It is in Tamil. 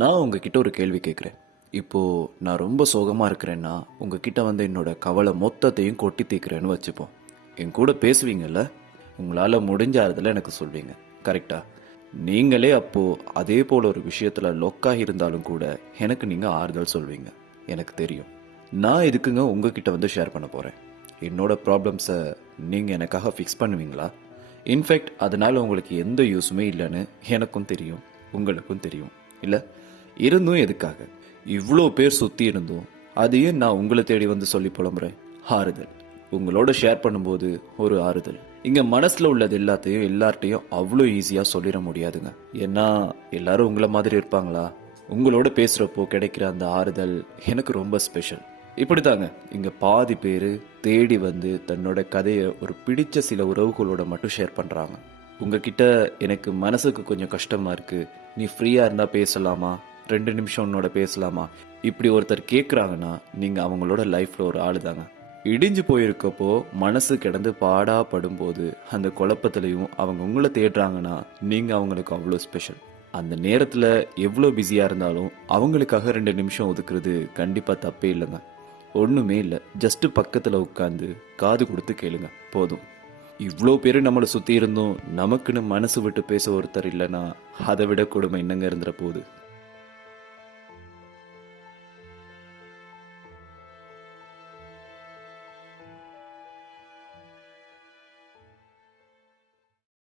நான் உங்ககிட்ட ஒரு கேள்வி கேட்குறேன். இப்போ நான் ரொம்ப சோகமா இருக்கிறேன்னா, உங்ககிட்ட வந்து என்னோட கவலை மொத்தத்தையும் கொட்டி தீர்க்கிறேன்னு வச்சுப்போம். என் கூட பேசுவீங்கல்ல? உங்களால முடிஞ்ச ஆறுதல எனக்கு சொல்வீங்க. கரெக்ட்டா? நீங்களே அப்போ அதே போல ஒரு விஷயத்துல லொக்காகி இருந்தாலும் கூட எனக்கு நீங்க ஆறுதல் சொல்வீங்க. எனக்கு தெரியும். நான் எதுக்குங்க உங்ககிட்ட வந்து ஷேர் பண்ண போறேன்? என்னோட ப்ராப்ளம்ஸை நீங்க எனக்காக ஃபிக்ஸ் பண்ணுவீங்களா? இன்ஃபேக்ட் அதனால உங்களுக்கு எந்த யூஸுமே இல்லைன்னு எனக்கும் தெரியும், உங்களுக்கும் தெரியும். இல்லை இருந்தும் எதுக்காக? இவ்வளோ பேர் சுற்றி இருந்தும் அதையும் நான் உங்களை தேடி வந்து சொல்லி புலம்புறேன். ஆறுதல் உங்களோட ஷேர் பண்ணும்போது ஒரு ஆறுதல். இங்க மனசுல உள்ளது எல்லாத்தையும் எல்லார்ட்டையும் அவ்வளோ ஈஸியா சொல்லிட முடியாதுங்க. ஏன்னா எல்லாரும் உங்களை மாதிரி இருப்பாங்களா? உங்களோட பேசுறப்போ கிடைக்கிற அந்த ஆறுதல் எனக்கு ரொம்ப ஸ்பெஷல். இப்படித்தாங்க இங்க பாதி பேரு தேடி வந்து தன்னோட கதையை ஒரு பிடிச்ச சில உறவுகளோட மட்டும் ஷேர் பண்றாங்க. உங்ககிட்ட எனக்கு மனசுக்கு கொஞ்சம் கஷ்டமா இருக்கு, நீ ஃப்ரீயா இருந்தா பேசலாமா, 2 நிமிஷம் உன்னோட பேசலாமா, இப்படி ஒருத்தர் கேட்குறாங்கன்னா நீங்க அவங்களோட லைஃப்ல ஒரு ஆளு தாங்க. இடிஞ்சு போயிருக்கப்போ மனசு கிடந்து பாடா படும்போது அந்த குழப்பத்திலையும் அவங்க உங்களை தேடுறாங்கன்னா நீங்க அவங்களுக்கு அவ்வளோ ஸ்பெஷல். அந்த நேரத்துல எவ்வளோ பிஸியா இருந்தாலும் அவங்களுக்காக 2 நிமிஷம் ஒதுக்குறது கண்டிப்பா தப்பே இல்லைங்க. ஒண்ணுமே இல்லை, ஜஸ்ட் பக்கத்துல உட்காந்து காது கொடுத்து கேளுங்க போதும். இவ்வளோ பேர் நம்மளை சுத்தி இருந்தும் நமக்குன்னு மனசு விட்டு பேச ஒருத்தர் இல்லைன்னா அதை விட கொடுமை என்னங்க இருந்துற போகுது.